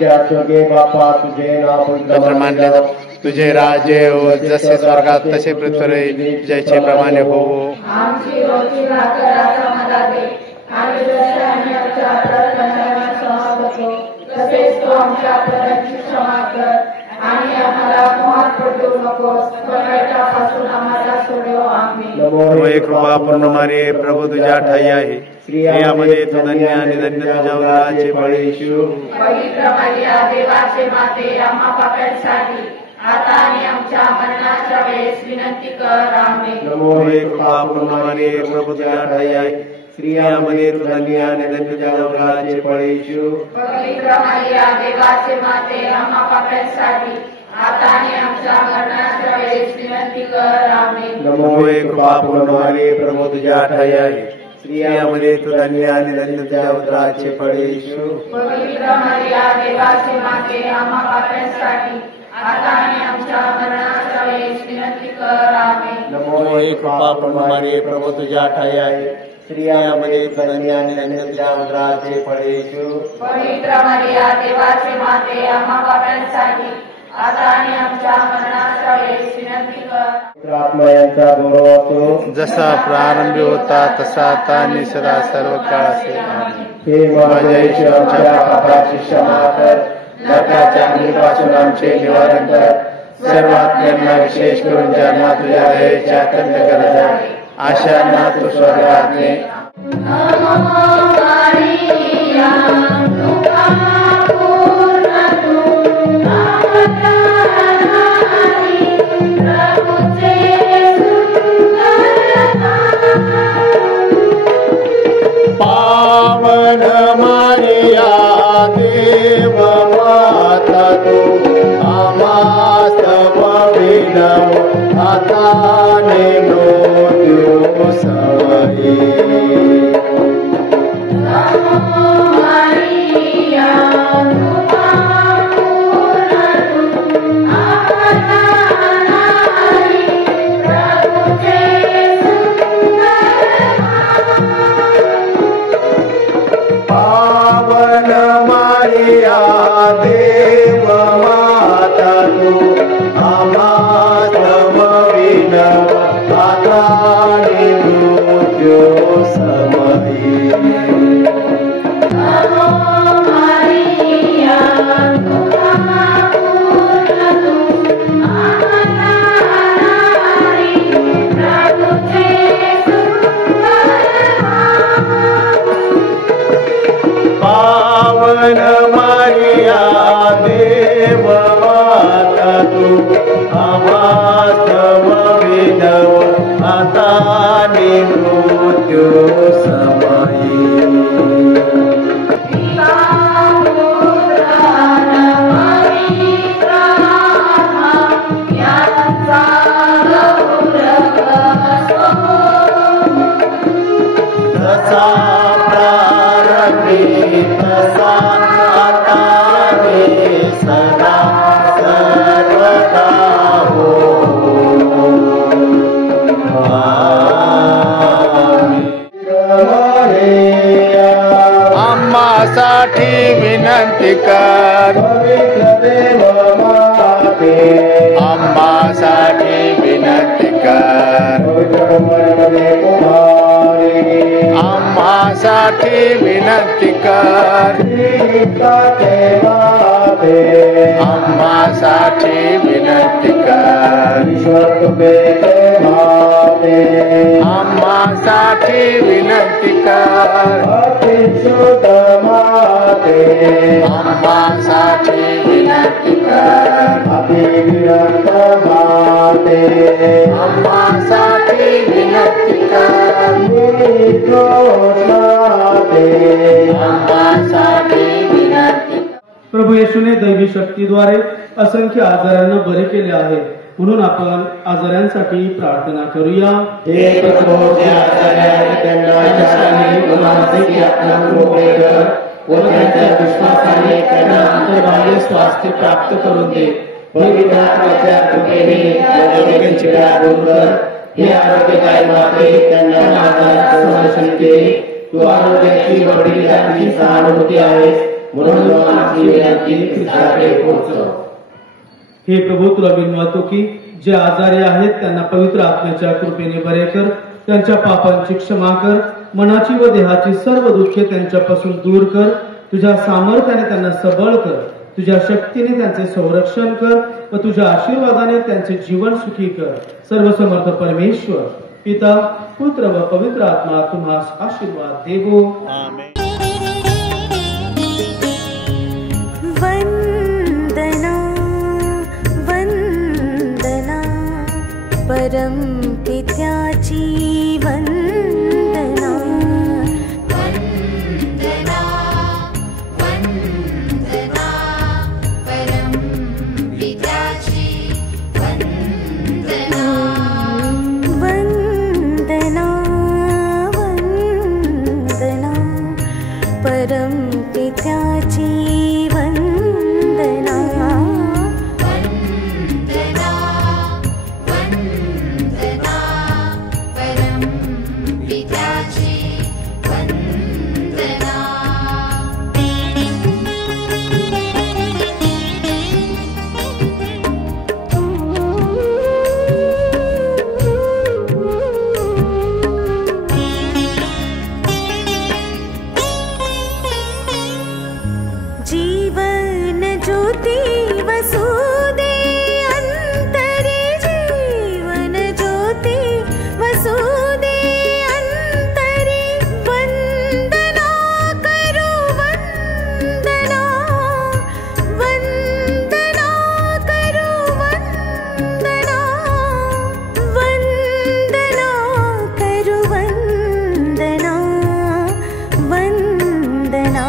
आमच्या स्वर्गीय बाप्पा तुझे नाव पवित्र मानले जाऊ. तुझे राज्य हो, जसे स्वर्गात तसे पृथ्वीवरही जैसे प्रमाणे हो. आमची रोजची भाकर आज आम्हाला दे आणि जसे आम्ही आमच्या अपराधांना क्षमा करतो तसेच तू आमच्या अपराधांची क्षमा कर आणि आम्हाला मोहात पडू नकोस पण वाईटापासून आम्हाला सोडव. आमेन. हो एक कृपा पूर्ण मारिये, प्रभू तुझ्या ठाई आहे. स्त्रियामध्ये तू धन्य आणि धन्य तुझ्या उदराचे फळ येशू. पवित्र मरिया देवाचे माते आम्हा पाप्यांसाठी आता आणि आमच्या मरणाच्या वेळेस विनंती कर. आमेन. हो एक कृपा पूर्ण मारिये, प्रभू तुझ्या ठाई आहे. स्त्रियामध्ये तू धन्य आणि धन्य तुझ्या उदराचे फळ येशू. पवित्र मरिया देवाचे माते आम्हा पाप्यांसाठी आता आणि आमच्या मरणाच्या वेळेस विनंती कर. आमेन. हो एक कृपा पूर्ण मारिये, प्रभू तुझ्या ठाई आहे. स्त्रियामध्ये तू धन्य आणि धन्य तुझ्या उदराचे फळ येशू. पवित्र मरिया देवाचे माते आम्हा पाप्यांसाठी आता आणि आमच्या मरणाच्या वेळेस विनंती कर. आमेन. हो एक कृपा पूर्ण मारिये, प्रभू तुझ्या ठाई आहे. स्त्रियामध्ये तू धन्य आणि धन्य तुझ्या उदराचे फळ येशू. पवित्र मरिया देवाचे माते आम्हा पाप्यांसाठी आता आणि आमच्या मरणाच्या वेळेस विनंती कर. आत्मा यांचा गौरव असो. जसा प्रारंभी होता तसा आता आणि सदा सर्व काळ असेल. हे माझ्या येशू आमच्या पापाची क्षमा कर, नरकाच्या अग्नीपासून आमचे निवारण कर. सर्व आत्म्यांना विशेष करून ज्यांना तुझ्या दयेची अत्यंत गरज आहे अशांना तू स्वर्गात ने. पावन मारिया देव माता तू आम्हास विनव आता मृत्यू समयी. पावन मारिया देव माता तू आम्हास विनव आता मृत्यू समयी. पावन मारिया देव माता तू आम्हास विनव आता मृत्यू समयी. तसा प्रारंभी तसा आता सदा सर्वदा हो. आम्हासाठी विनंती कर. पवित्र देव माते आम्हासाठी विनंती कर. पवित्र मरियम कुमारी आम्हासाठी विनंती कर. आम्हासाठी विनंती कर. ईश्वर तुझे माते आम्हासाठी विनंती कर. अतिशुद्ध माते आम्हासाठी विनंती कर. अतिविरक्त माते आम्हासाठी विनंती कर. निर्दोष माते आम्हासाठी विनंती कर. प्रभू येशूने दैवी शक्तीद्वारे असंख्य आजारांना बरे केले आहे, म्हणून आपण आजारांसाठी प्रार्थना करूया. हे प्रभू जे आजारी आहेत त्यांना विचाराने मानसिक यातना मोकळे कर व त्यांच्या विश्वासाने त्यांना अंतर्बाह्य स्वास्थ्य प्राप्त करून दे. पवित्र आत्म्याच्या कृपेने त्यांची पीडा दूर कर. हे आरोग्यदायी माते त्यांना आजारात संरक्षण केले. तू आरोग्याची वडिलांची सहानुभूती आहेस. म्हणून आमची विनंती ख्रिस्ताकडे पोहोचव. हे प्रभू, तुला विनवतो की जे आजारी आहेत त्यांना पवित्र आत्म्याच्या कृपेने बरे कर, त्यांच्या पापांची क्षमा कर, मनाची व देहाची सर्व दुःखे त्यांच्यापासून दूर कर. तुझ्या सामर्थ्याने त्यांना सबळ कर, तुझ्या शक्तीने त्यांचे संरक्षण कर व तुझ्या आशीर्वादाने त्यांचे जीवन सुखी कर. सर्वसमर्थ परमेश्वर, पिता, पुत्र व पवित्र आत्मा तुम्हास आशीर्वाद देवो. वंदना वंदना परम पित्याची वंदना. वंदना वंदना परम पित्याची वंदना. वंदना वंदना परम पित्याची वंदना. वंदना वंदना परम पित्याची वंदना. जीवन ज्योति वसुदे अंतरे, जीवन ज्योति वसुदे अंतरे. वंदना करो वंदना, वंदना करो वंदना, वंदना करो वंदना, वंदना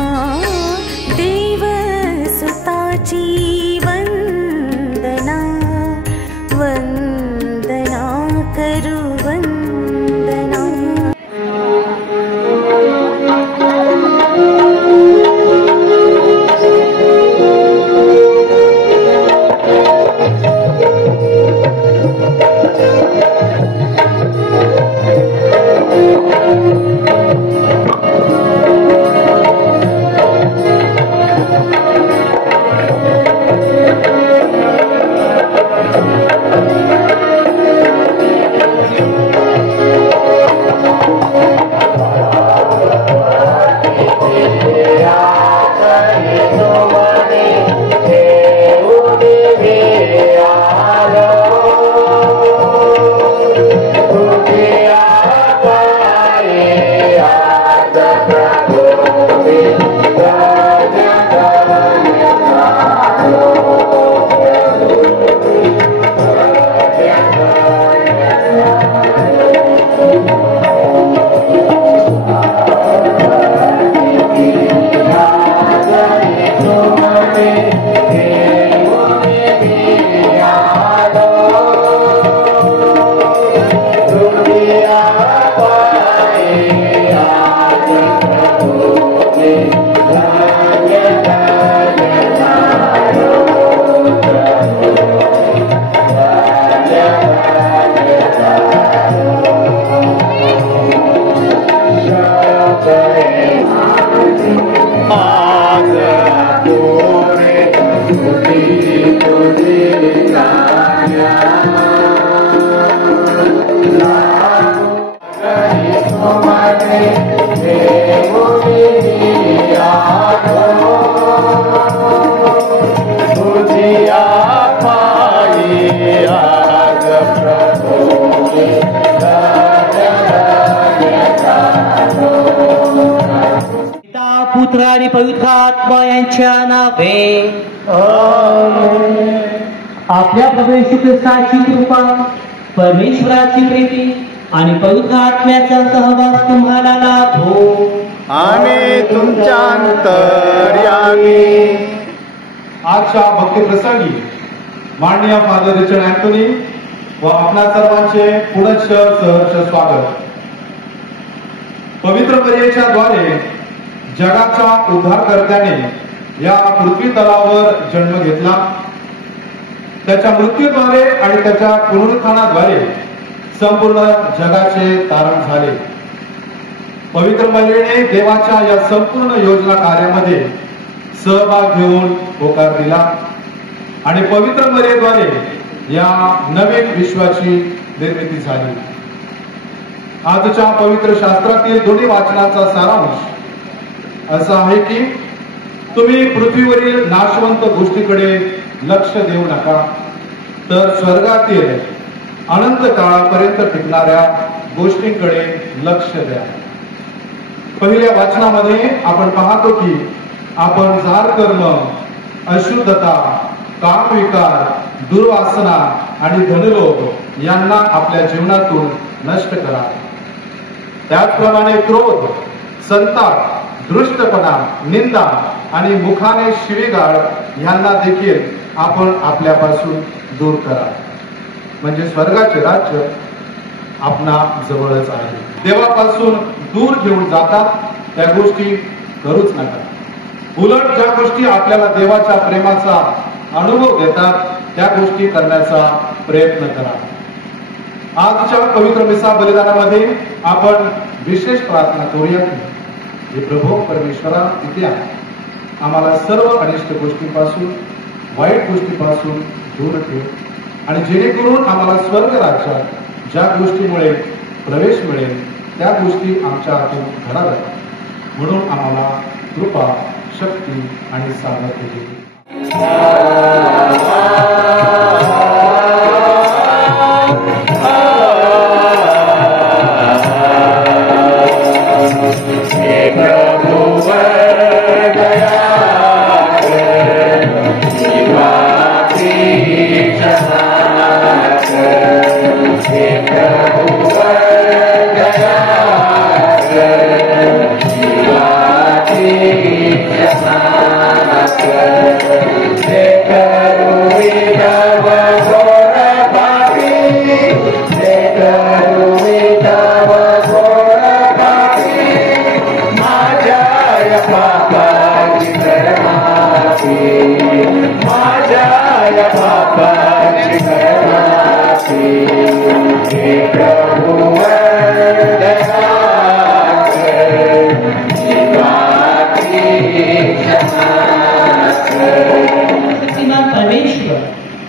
देवसुताची वंदना, वंदना करू वंदना. पुत्र आणि पवित्र आत्मा यांच्या नावे. आपल्या प्रभू येशू ख्रिस्ताची कृपा, परमेश्वराची प्रीती आणि पवित्र आत्म्याचा सहवास तुम्हाला लाभो. आम्ही तुमच्या अंतर्यामी. आजच्या भक्ती प्रसंगी माननीय फादर रिचर्ड अँथोनी व आपणा सर्वांचे पुनश्च सहर्ष स्वागत. पवित्र मरियेच्या द्वारे जगाच्या उद्धारकर्त्याने या पृथ्वी तलावर जन्म घेतला. त्याच्या मृत्यूद्वारे आणि त्याच्या पुनरुत्थानाद्वारे संपूर्ण जगाचे तारण झाले. पवित्र मरियेने देवाच्या या संपूर्ण योजना कार्यामध्ये सहभाग घेऊन होकार दिला आणि पवित्र मर्याद्वारे या नवीन विश्वाची निर्मिती झाली. आजच्या पवित्र शास्त्रातील दोन्ही वाचनाचा सारांश असा आहे की तुम्ही पृथ्वीवरील नाशवंत गोष्टीकडे लक्ष देऊ नका, तर स्वर्गातील अनंत काळापर्यंत टिकणाऱ्या गोष्टींकडे लक्ष द्या. पहिल्या वाचनामध्ये आपण पाहतो की आपण जार कर्म, अशुद्धता, कामविकार, दुर्वासना आणि धनलोभ यांना आपल्या जीवनातून नष्ट करा. त्याचप्रमाणे क्रोध, संताप, दृष्टपणा, निंदा आणि मुखाने शिवीगाळ यांना देखील आपण आपल्यापासून दूर करा. म्हणजे स्वर्गाचे राज्य आपणा जवळच आहे. देवापासून दूर घेऊन जातात त्या गोष्टी करूच नका. उलट ज्या गोष्टी आपल्याला देवाच्या प्रेमाचा अनुभव देतात त्या गोष्टी करण्याचा प्रयत्न करा. आजच्या पवित्र मिसा बलिदानामध्ये आपण विशेष प्रार्थना करूया की हे प्रभू परमेश्वरा तिथे आहे, आम्हाला सर्व अनिष्ट गोष्टींपासून, वाईट गोष्टीपासून दूर ठेव आणि जेणेकरून आम्हाला स्वर्ग राज्यात ज्या गोष्टीमुळे प्रवेश मिळेल त्या गोष्टी आमच्या हातून घडाव्यात. म्हणून आम्हाला कृपा, शक्ती आणि सामर्थ्य दे.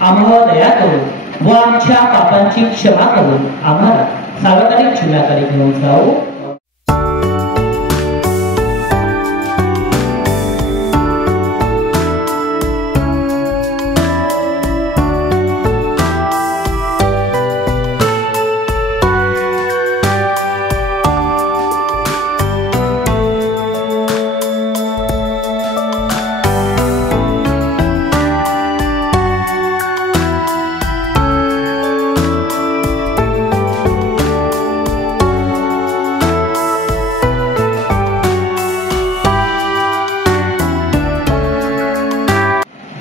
आम्हाला दया करून व आमच्या पापांची क्षमा करून आम्हाला सार्वकालिक जीवनाकडे घेऊन जाऊ.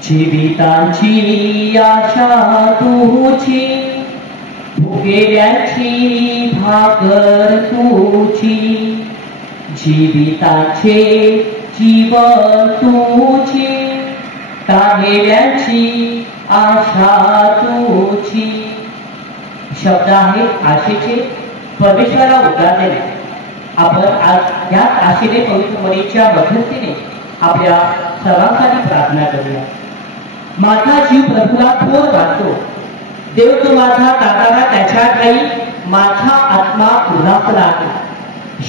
जीवितांची आशा तुझी, भुकेल्याची भाकर तुझी, जीविताचे जीवन तुझी, ताहेल्याची आशा तुझी. शब्द आहे आशेचे, परमेश्वराला उद्गारलेले. आपण आज या आशेने पवित्र मरीच्या मध्यस्थीने आपल्या सर्वांसाठी प्रार्थना करूया. माझा जीव प्रभूला थोर वाटतो, देव तो माझा दातारा त्याच्या ठाई, माझा आत्मा उल्हासला आहे.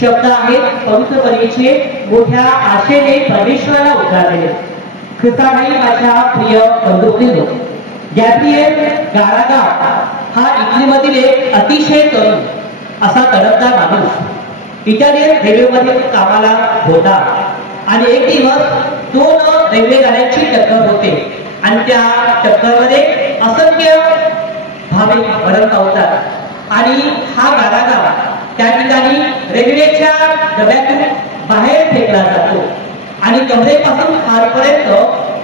शब्द आहेत पवित्र मरीचे मोठ्या आशेने परमेश्वराला उद्गारलेले. ख्रिस्ताने माझ्या प्रिय बंधुभगिनींनो, गॅब्रिएल गारागाव हा इटलीमधील एक अतिशय तरुण असा तडफदार माणूस इटालियन रेल्वेमध्ये कामाला होता आणि एक दिवस 2 रेल्वे गाड्यांची टक्कर होते आणि त्या टक्करमध्ये असंख्य भाविक मरण पावतात आणि हा गारागाव त्या ठिकाणी रेल्वेच्या डब्यातून बाहेर फेकला जातो आणि कमरेपासून खालपर्यंत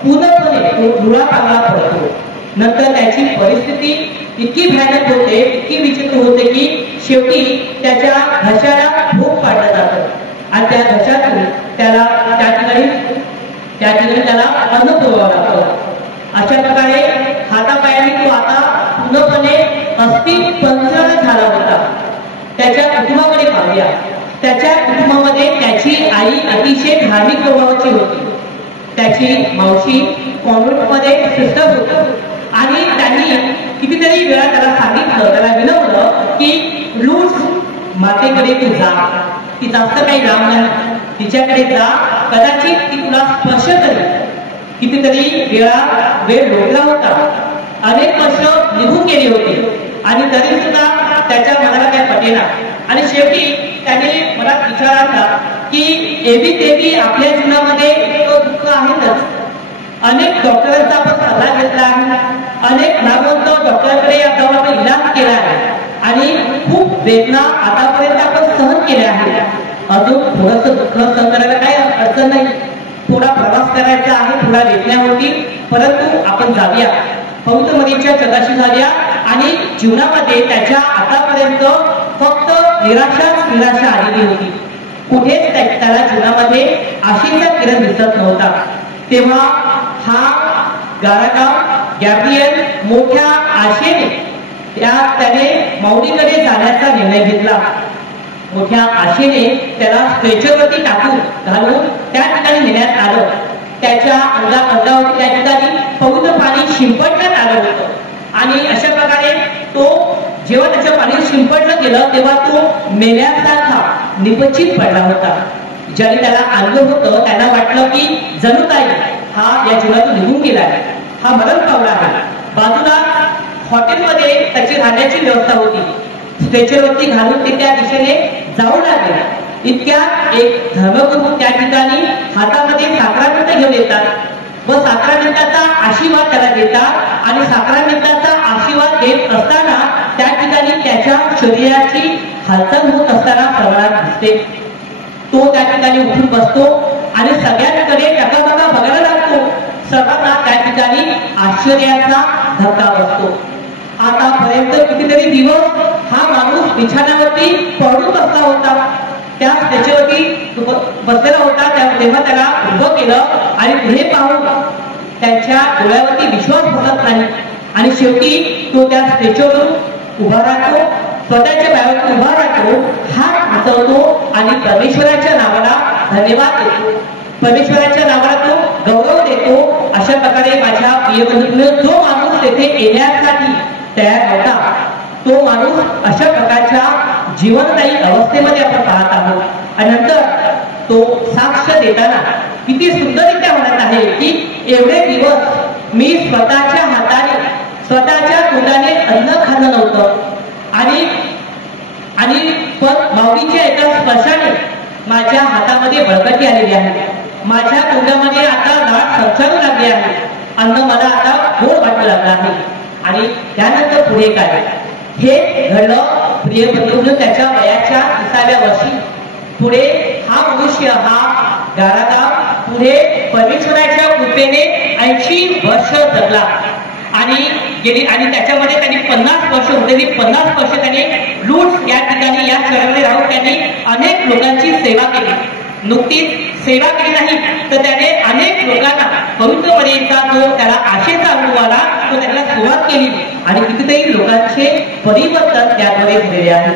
पूर्णपणे धुळा पांगला पडतो. नंतर त्याची परिस्थिती इतकी भयानक होते, इतकी विचित्र होते की शेवटी त्याच्या घशाला भोग पाडलं जातं आणि त्या घशातून त्याला त्या ठिकाणी त्याला अन्न पुरवावं लागतं. अशा प्रकारे हातापायाने तो आता पूर्णपणे अस्थिपंजर झाला होता. त्याच्या कुटुंबाकडे पाहूया. त्याच्या कुटुंबामध्ये त्याची आई अतिशय धार्मिक स्वभावाची होती. त्याची मावशी कॉन्व्हेंटमध्ये सिस्टर होती आणि त्यांनी कितीतरी वेळा त्याला सांगितलं, त्याला विनवलं की लूट्स मातेकडे तू जा, ती जास्त काही लांब नाही, तिच्याकडे जा, कदाचित ती तुला स्पर्श करेल. कितीतरी वेळा वेळ लोटला होता, अनेक वर्ष निघून गेली होती आणि तरी सुद्धा त्याच्या मनाला काही पटेना आणि शेवटी त्याने मला विचार आणला की एबी तेबी आपल्या जीवनामध्ये दुःख आहेतच. अनेक डॉक्टरांचा आपण सल्ला घेतला आहे, अनेक नामवंत डॉक्टरांकडे जाऊन आपण इलाज केला आहे आणि खूप वेदना आतापर्यंत आपण सहन केल्या आहेत. अजून थोडंसं दुःख सहन करायला काही अडचण नाही, थोडा प्रवास करायचा आहे, थोडा वेदना होतील, परंतु आपण जाऊया. पवित्र मरीच्या चदाशी झाल्या आणि जीवनामध्ये त्याच्या आतापर्यंत फक्त निराशा आलेली होती. कुठेच त्याला जीवनामध्ये आशेचा किरण दिसत नव्हता. तेव्हा हा गारागाव गॅब्रिएल मोठ्या आशेने त्याने माऊलीकडे जाण्याचा निर्णय घेतला. मोठ्या आशेने त्याला स्ट्रेचरवरती घालून त्या ठिकाणी नेण्यात आलं. त्याच्या अंगावरती त्या ठिकाणी पवित्र पाणी शिंपडण्यात आलं होतं आणि अशा प्रकारे तो जेव्हा त्याच्या पाणी शिंपडलं गेलं तेव्हा तो मेल्यासारखा निपचित पडला होता. ज्याने त्याला आणलं होतं त्यांना वाटलं की जणू काही हा या जीवनातून निघून गेला आहे, हा मरण पावला आहे. बाजूला हॉटेलमध्ये त्याची राहण्याची व्यवस्था होती. स्ट्रेचरवरती घालून ते त्या दिशेने जाऊ लागले. इतक्यात एक धर्मगुरू त्या ठिकाणी हातामध्ये साक्रामेंट घेऊन येतात व साक्रामेंटाचा आशीर्वाद त्याला देतात आणि साक्रामेंटाचा आशीर्वाद देत असताना त्या ठिकाणी त्याच्या शरीराची हालचाल होत असताना प्रमाणात दिसते. तो त्या ठिकाणी उठून बसतो आणि सगळ्यांकडे टकाटका बघायला लागतो. सर्वांना त्या ठिकाणी आश्चर्याचा धक्का बसतो. आतापर्यंत कितीतरी दिवस हा माणूस बिछाण्यावरती पडून बसला होता, त्या त्याच्यावरती बसलेला होता. तेव्हा त्याला उभं केलं आणि पुढे पाहून त्यांच्या डोळ्यावरती विश्वास बसत नाही आणि शेवटी तो त्या स्टेजवरून उभा राहतो, स्वतःच्या पायावरती उभा राहतो, हात उचलतो आणि परमेश्वराच्या नावाला धन्यवाद देतो, परमेश्वराच्या नावाला तो गौरव देतो. अशा प्रकारे माझ्या प्रिय बंधूंनो, जो माणूस तेथे येण्यासाठी तयार होता तो माणूस अशा प्रकारच्या जीवनदायी अवस्थेमध्ये आपण पाहत आहोत. आणि नंतर तो साक्ष देताना किती सुंदररित्या म्हणत आहे की एवढे दिवस मी स्वतःच्या हाताने स्वतःच्या तोंडाने अन्न खाल्लं नव्हतं आणि पण माऊलीच्या एका स्पर्शाने माझ्या हातामध्ये बळकटी आलेली आहे, माझ्या तोंडामध्ये आता दाट संचारू लागले आहे, अन्न मला आता गोड वाटू लागलं आहे. आणि त्यानंतर पुढे काय हे घडलं प्रिय बंधूंनो, त्याच्या वयाच्या 30व्या वर्षी पुढे हा मनुष्य हा गारागाव पुढे परमेश्वराच्या कृपेने 80 वर्ष जगला आणि त्याच्यामध्ये त्यांनी 50 वर्ष होते. 50 वर्ष त्याने लूट्स या ठिकाणी या शहरामध्ये राहून त्यांनी अनेक लोकांची सेवा केली. नुकतीच सेवा केली नाही तर त्याने अनेक लोकांना पवित्र मरीचा जो त्याला आशेचा अनुभव आला तो त्याला सुरुवात केली आणि कितीतरी लोकांचे परिवर्तन त्याद्वारे झालेले आहे.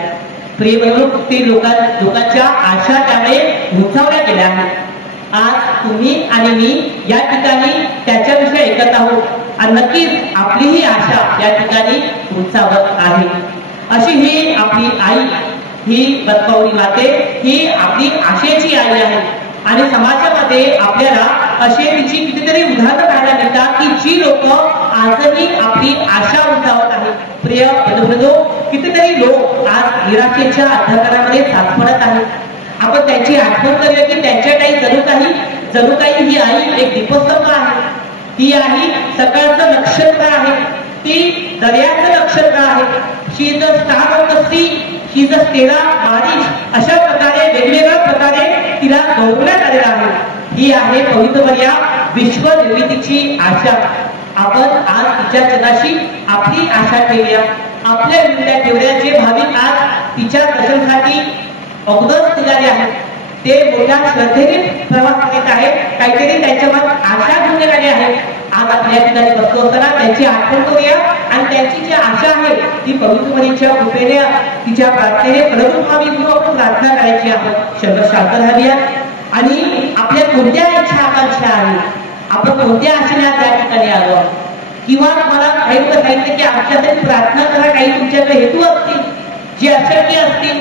प्रिय बंधू, किती लोकांच्या आशा त्यामुळे उंचावल्या गेल्या आहेत. आज तुम्ही आणि मी या ठिकाणी त्याच्याविषयी ऐकत आहोत आणि नक्कीच आपलीही आशा या ठिकाणी उंचावत आहे. अशी ही आपली आई, ही बदपावली माते, ही आपली आशेची आई आहे आणि समाजामध्ये आपल्याला असे तिची कितीतरी उदाहरणं पाहायला मिळतात की जी लोक आजही आपली आशा उंचावत आहेत. प्रिय बंधू, कितीतरी लोक आज निराशेच्या अंधकारामध्ये सापडत आहेत. आपण त्यांची आठवण करूया की त्यांच्या जणू काही ही आई एक दीपस्तंभ आहे, ती आई सकाळचं नक्षत्र आहे, ती दर्याचं नक्षत्र आहे. She is a star of the sea, she is a स्टेरा मारिश. अशा प्रकारे वेगवेगळ्या प्रकारे तिला गौरवण्यात आलेला आहे. ही आहे पवित्र मर्या विश्व निर्मितीची आशा. आपण आज तिच्या जगाशी आपली आशा ठेवूया, आपल्या विनंत्या ठेवल्या. जे भाविक आज तिच्या दर्शनासाठी अगोदर निघाले आहेत ते मोठ्या श्रद्धेने प्रवास करीत आहेत, काहीतरी त्यांच्या मनात आशा घेऊन निघाले आहेत. आज आपल्या ठिकाणी बसतो असताना त्यांची आठवण करूया आणि त्यांची जी आशा आहे ती पवित्र मरीच्या कृपेने तिच्या प्रार्थनेने प्रभू व्हावी म्हणून आपण प्रार्थना करायची आहे. शब्द शांत झाली आणि आपल्या कोणत्या इच्छा आकांक्षा आहेत आपण कोणत्या आशेने आज त्या ठिकाणी आलो आहोत. किंवा मला काही लोक सांगितलं की आमच्यासाठी प्रार्थना करा, काही तुमच्याकडे हेतू असतील जे अशक्य असतील,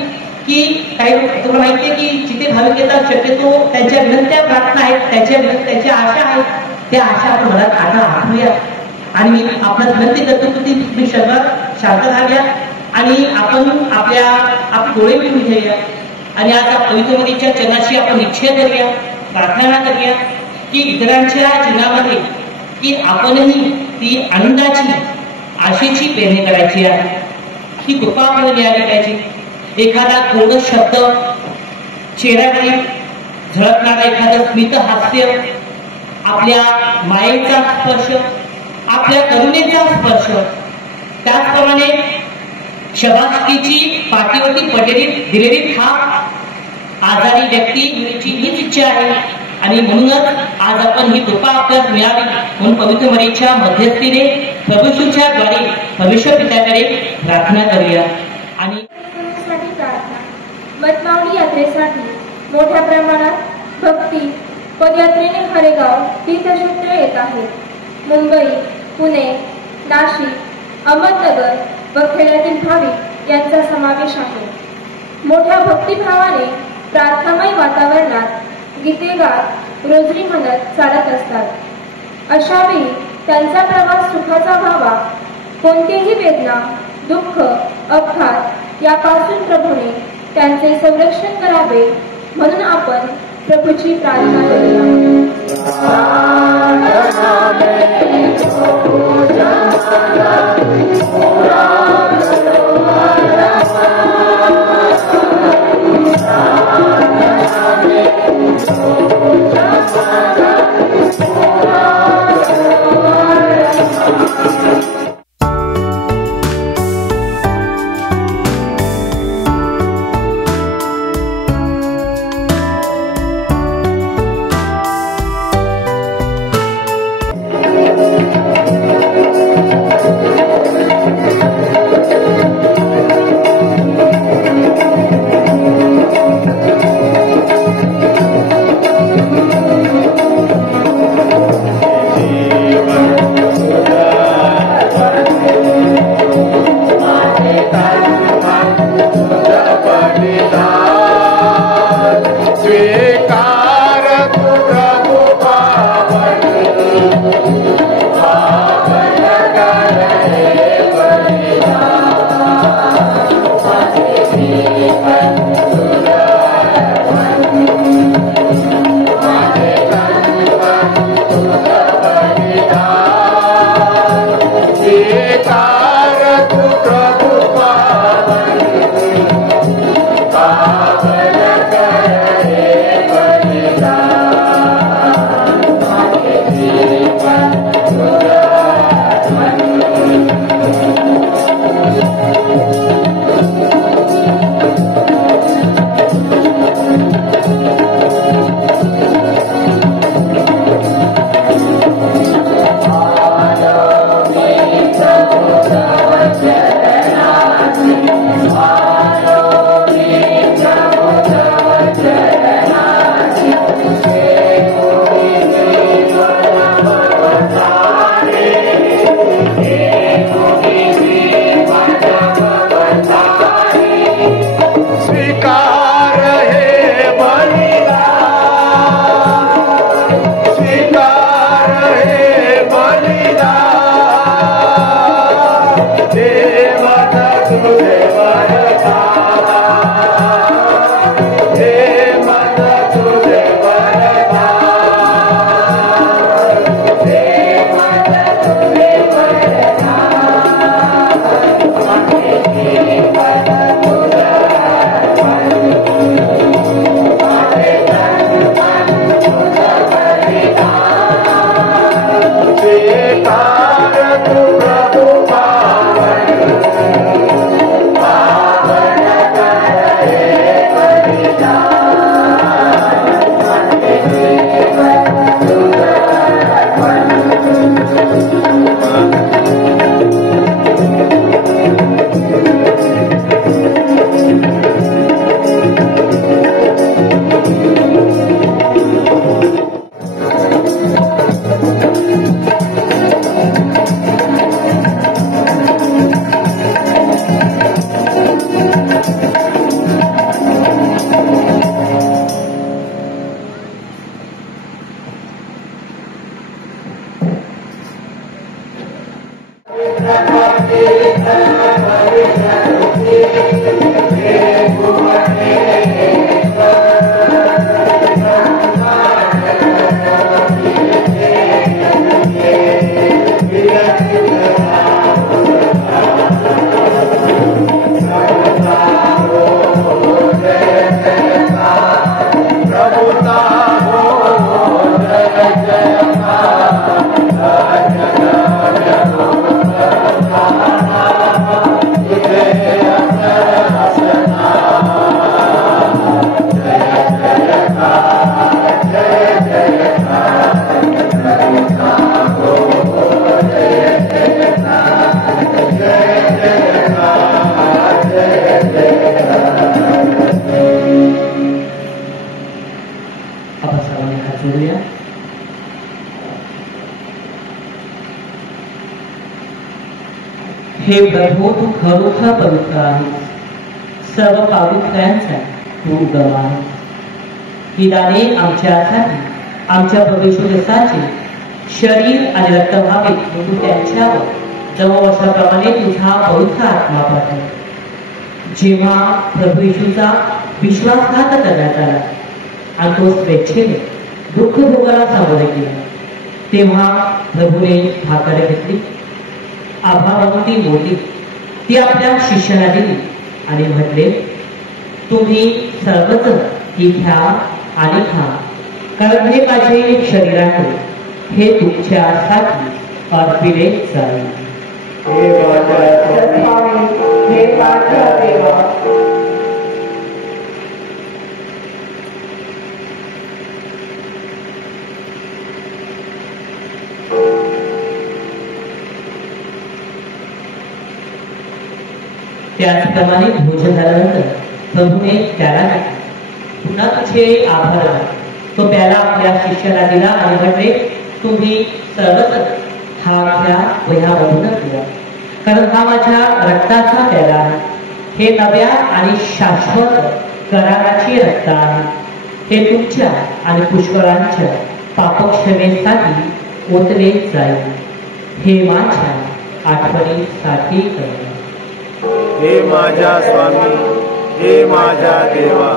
की काही तुम्हाला माहितीये की जिथे भाविक येतात शक्यतो त्यांच्या विनंत्या प्रार्थना आहेत, त्यांच्या आशा आहेत, त्या आशा आपण मनात आता आठवूया. आणि मी आपल्याला विनंती करतो की तुम्ही सर्वात शांत राहाव्या आणि आपण आपले डोळे मिळून घेऊया आणि आज पवित्रमतीच्या चरणाशी आपण निश्चय करूया, प्रार्थना करूया की इतरांच्या जीवनामध्ये की आपणही ती आनंदाची आशेची पेरणी करायची आहे. ही कृपा आपल्याला मिळाली पाहिजे. एखादा गोड शब्द, चेहऱ्याकडे झळकणारा एखादं स्मित हास्य, आपल्या मायेचा स्पर्श, आपल्या करुणेचा स्पर्श, त्याचप्रमाणे शबासकीची पाठीवरती पडलेली दिलेली थाप आजारी व्यक्तीची हीच इच्छा आहे. आणि म्हणूनच आज आपण ही कृपा आपल्याला मिळावी म्हणून पवित्र मरीच्या मध्यस्थीने प्रभूच्या द्वारे भविष्य पित्याकडे प्रार्थना करूया. आणि मतमावणी यात्रेसाठी मोठ्या प्रमाणात भक्ती पदयात्रेने हरेगाव तीर्थक्षेत्र येत आहेत. मुंबई, पुणे, नाशिक, अहमदनगर व खेड्यातील भाविक यांचा समावेश आहे. मोठ्या भक्तिभावाने प्रार्थनामय वातावरणात गीते गात रोजरी म्हणत चालत असतात. अशा वेळी त्यांचा प्रवास सुखाचा व्हावा, कोणतीही वेदना, दुःख, अपघात यापासून प्रभूने त्यांचे संरक्षण करावे म्हणून आपण प्रभूची प्रार्थना करूया. आपण सर्वांनी हात जोडूया. हे प्रभू, तू खरोखर पवित्र आहेस. सर्व पावित्र्यांचा तू उगम आहे. ही दाने आमच्यासाठी, आमच्या प्रभू ख्रिस्ताचे शरीर आणि रक्त व्हावे म्हणून तू त्यांच्यावर जवळवर्षाप्रमाणे तुझा पवित्र आत्मा पाठव. जेव्हा प्रभू येशूचा विश्वासघात करण्यात आला आणि तो स्वेच्छेने दुःख भोगाला सामोरे गेला, तेव्हा प्रभूने भाकर घेतली, आभार मानून ती मोडली, ती आपल्या शिष्याला दिली आणि म्हटले, तुम्ही सर्वजण ही घ्या आणि खा, कारण हे माझे शरीर आहे, हे तुमच्यासाठी अर्पिले जाईल. हे माझ्या स्वामी, हे माझ्या देवा. त्याचप्रमाणे भोजन झाल्यानंतर प्रभूने त्याला पुन्हा तुझे आभार मानले. तो प्याला आपल्या शिष्याला दिला आणि म्हटले, तुम्ही सर्वजण हा घ्या व ह्यामधून पिया, कारण हा माझ्या रक्ताचा प्याला आहे. हे नव्या आणि शाश्वत कराराचे रक्त आहे. हे तुमच्या आणि पुष्कळांच्या पापक्षमेसाठी ओतले जाईल. हे माझ्या आठवणीसाठी करा. हे माझ्या स्वामी, हे माझ्या देवा.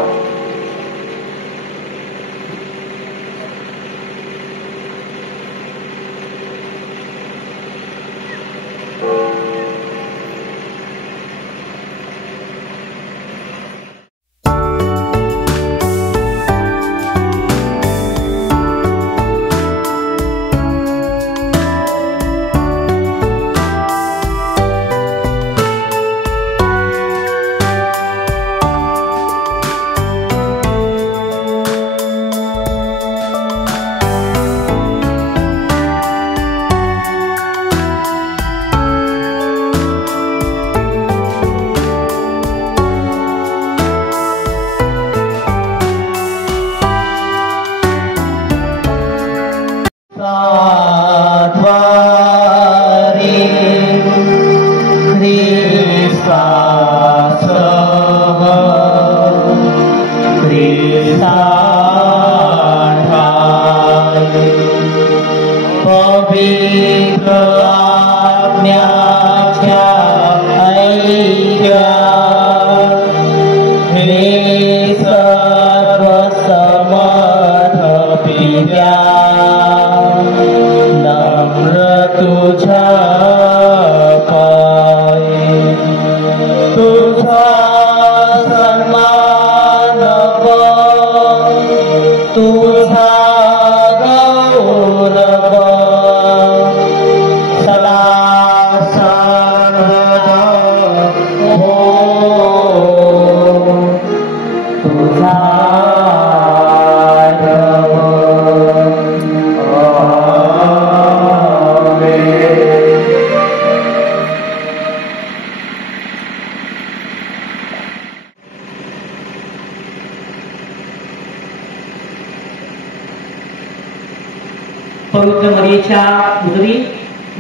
पवित्र मरियेच्या उदरी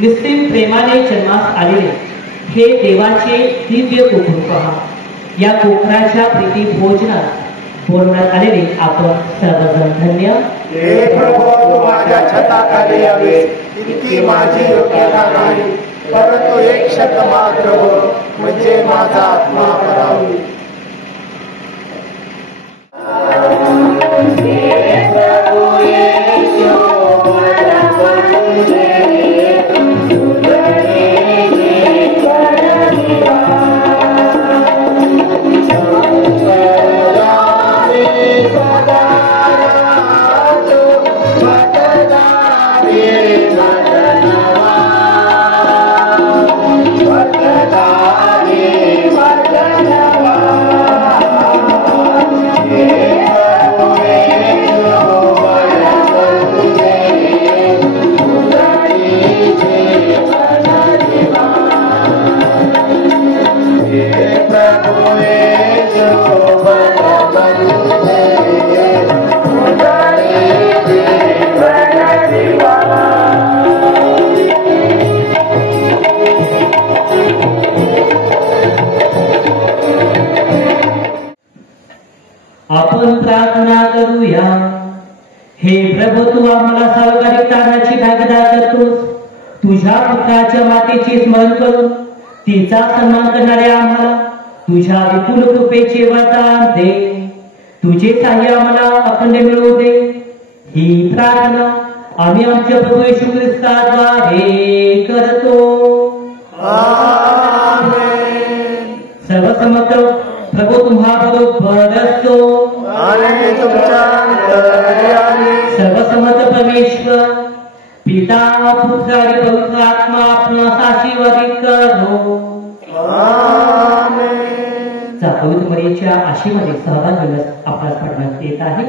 निस्तीम प्रेमाने जन्मास आलेले हे देवाचे दिव्य कोकरू पहा. या कोकराच्या प्रीती भोजनात बोलवण्यात आलेले आपण सर्वजण धन्य. हे प्रभू, तू माझ्या छताखाली यावे इतकी माझी योग्यता नाही, परंतु एक शब्द मात्र बोल, म्हणजे माझा आत्मा करावी. Yeah. वंदना. हे प्रभू, तू आम्हाला सार्वकालिक तारणाची भागीदार करतोस. तुझ्या पुत्राच्या मातेचे स्मरण करून तिचा सन्मान करणाऱ्या आम्हाला तुझ्या विपुल कृपेचे वरदान दे. तुझे सहाय्य आम्हाला अखंड मिळवू दे. ही प्रार्थना आम्ही आमच्या प्रभू येशू ख्रिस्ताद्वारे करतो. सर्वसमर्थ प्रभू तुम्हा बरोबर असतो. सर्वसमर्थ परमेश्वर पिता, पुत्र आणि पवित्र आत्मा आपणास आशीर्वादित करो. पवित्र मरियेच्या आशीमध्ये सहभाग घेण्यास आपणास पाठवण्यात येत आहे.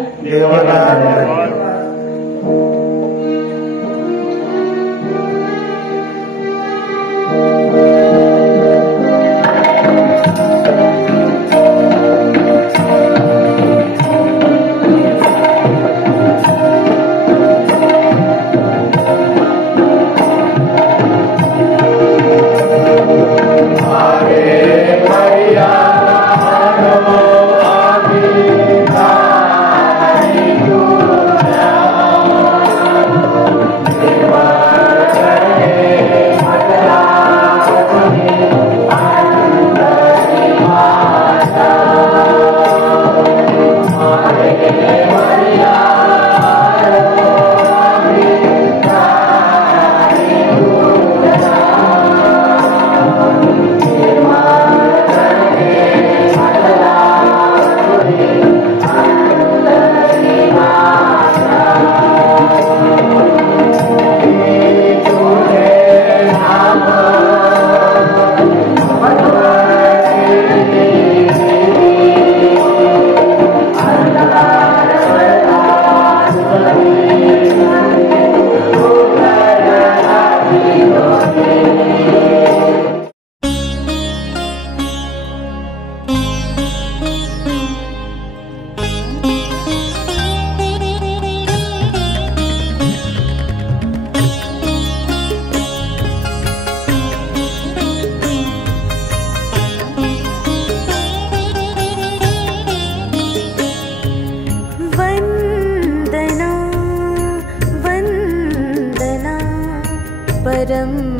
परम